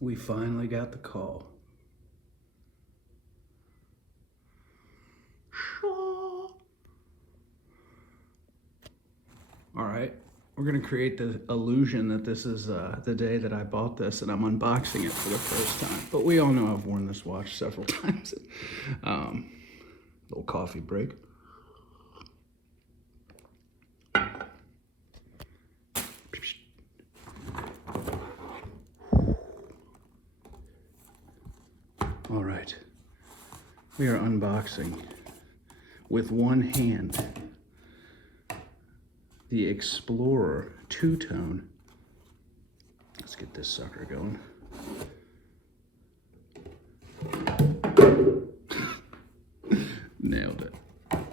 We finally got the call. All right, we're gonna create the illusion that this is the day that I bought this and I'm unboxing it for the first time. But we all know I've worn this watch several times. Little coffee break. All right, we are unboxing with one hand the Explorer two-tone. Let's get this sucker going. Nailed it. All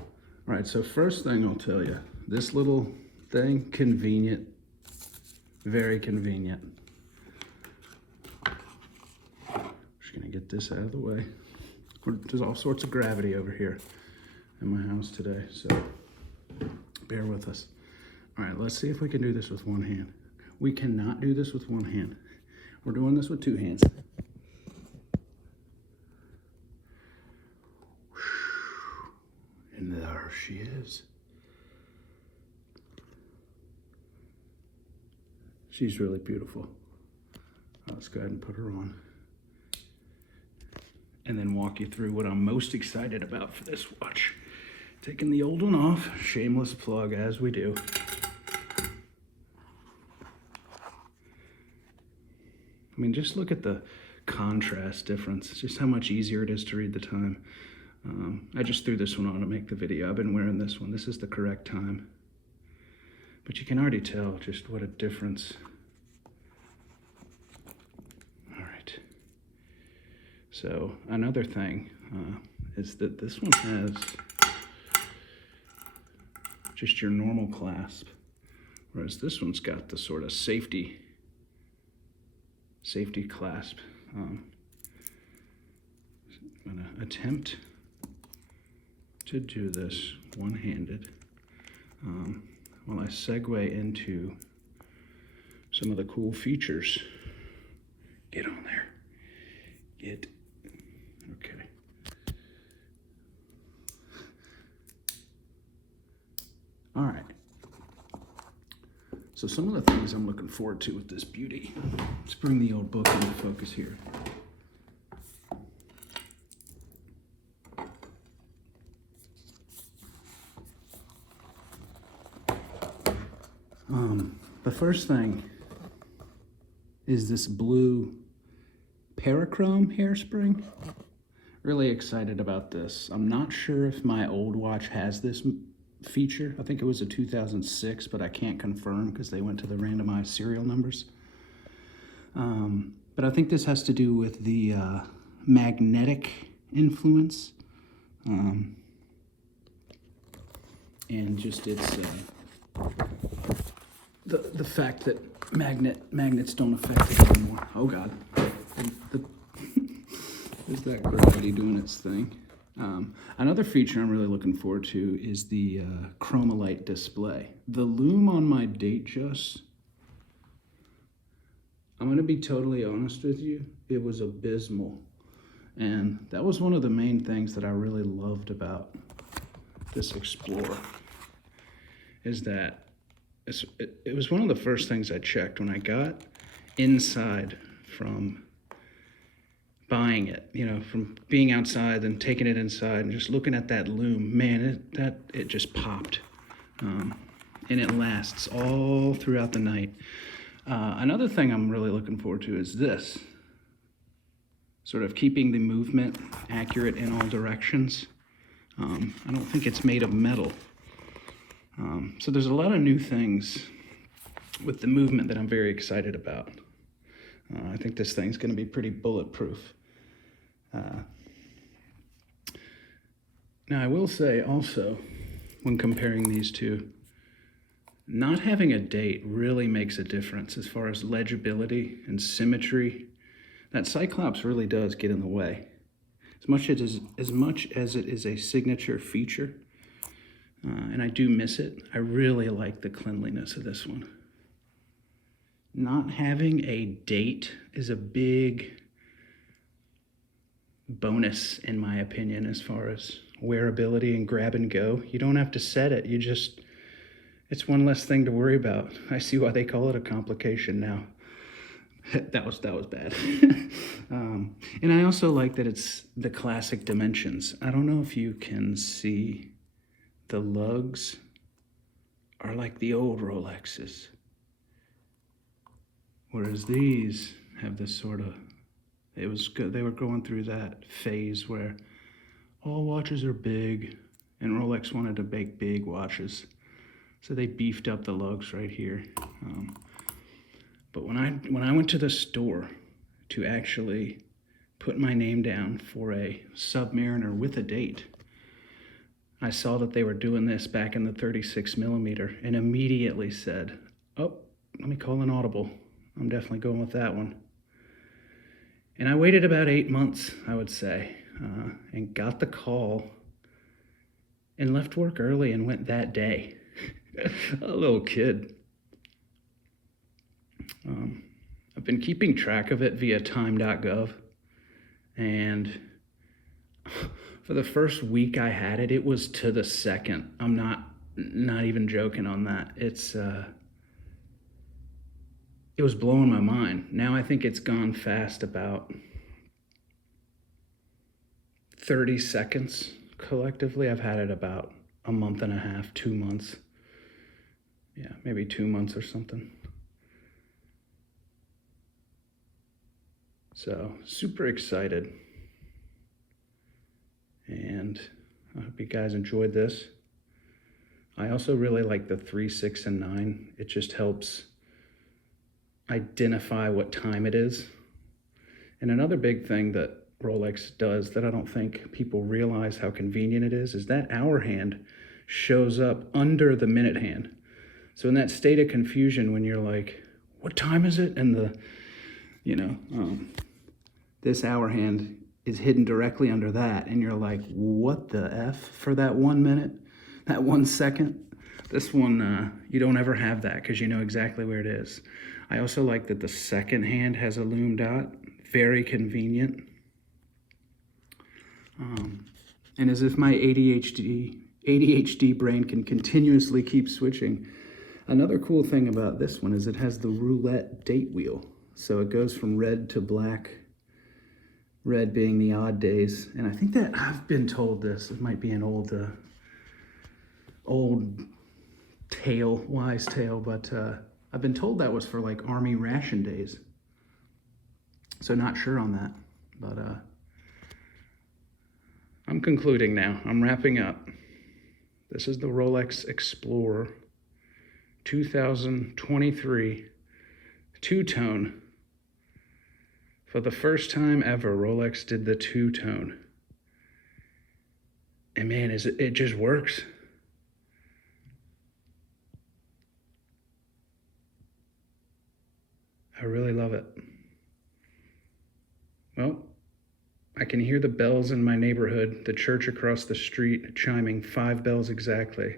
right, so first thing I'll tell you, this little thing, convenient, very convenient. Just gonna get this out of the way. There's all sorts of gravity over here in my house today, so bear with us. All right, let's see if we can do this with one hand. We cannot do this with one hand. We're doing this with two hands. And there she is. She's really beautiful. Let's go ahead and put her on. And then walk you through what I'm most excited about for this watch. Taking the old one off, shameless plug as we do. I mean, just look at the contrast difference, just how much easier it is to read the time. I just threw this one on to make the video. I've been wearing this one. This is the correct time. But you can already tell just what a difference. All right. So another thing is that this one has just your normal clasp, whereas this one's got the sort of safety clasp. I'm gonna attempt to do this one-handed while I segue into some of the cool features. Get on there. Get, okay. All right. So some of the things I'm looking forward to with this beauty. Let's bring the old book into focus here. The first thing is this blue Parachrome hairspring. Really excited about this. I'm not sure if my old watch has this feature. I think it was a 2006, but I can't confirm because they went to the randomized serial numbers. But I think this has to do with the magnetic influence and just its the fact that magnets don't affect it anymore. Oh God, there's that gravity doing its thing. Another feature I'm really looking forward to is the Chromalite Display. The lume on my Datejust, I'm going to be totally honest with you, it was abysmal. And that was one of the main things that I really loved about this Explorer, is that it was one of the first things I checked when I got inside from buying it, you know, from being outside and taking it inside and just looking at that lume. Man, it just popped. And it lasts all throughout the night. Another thing I'm really looking forward to is this. Sort of keeping the movement accurate in all directions. I don't think it's made of metal. So there's a lot of new things with the movement that I'm very excited about. I think this thing's going to be pretty bulletproof. Now I will say also, when comparing these two, not having a date really makes a difference as far as legibility and symmetry. That Cyclops really does get in the way. As much as it is a signature feature, and I do miss it, I really like the cleanliness of this one. not having a date is a big bonus, in my opinion, as far as wearability and grab and go. You don't have to set it. It's one less thing to worry about. I see why they call it a complication now. that was bad. And I also like that it's the classic dimensions. I don't know if you can see the lugs are like the old Rolexes, whereas these have this sort of, it was good. They were going through that phase where all watches are big, and Rolex wanted to make big watches, so they beefed up the lugs right here. But when I went to the store to actually put my name down for a Submariner with a date, I saw that they were doing this back in the 36 millimeter and immediately said, oh, let me call an audible. I'm definitely going with that one. And I waited about 8 months, I would say, and got the call and left work early and went that day. A little kid. I've been keeping track of it via time.gov, and for the first week I had it, it was to the second. I'm not even joking on that. It was blowing my mind. Now I think it's gone fast about 30 seconds collectively. I've had it about a month and a half, 2 months. Yeah, maybe 2 months or something. So super excited. And I hope you guys enjoyed this. I also really like the 3, 6, and 9. It just helps identify what time it is. And another big thing that Rolex does that I don't think people realize how convenient it is that hour hand shows up under the minute hand. So in that state of confusion when you're like, what time is it? And this hour hand is hidden directly under that, and you're like, what the F for that 1 minute, that 1 second? This one, you don't ever have that because you know exactly where it is. I also like that the second hand has a lume dot, very convenient. And as if my ADHD brain can continuously keep switching. Another cool thing about this one is it has the roulette date wheel. So it goes from red to black, red being the odd days. And I think that I've been told this, it might be an old wise tale, but I've been told that was for like army ration days. So not sure on that, but I'm concluding now. I'm wrapping up. This is the Rolex Explorer 2023 two-tone. For the first time ever, Rolex did the two-tone. And man, it just works. I really love it. Well, I can hear the bells in my neighborhood, the church across the street chiming 5 bells exactly.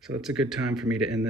So it's a good time for me to end this.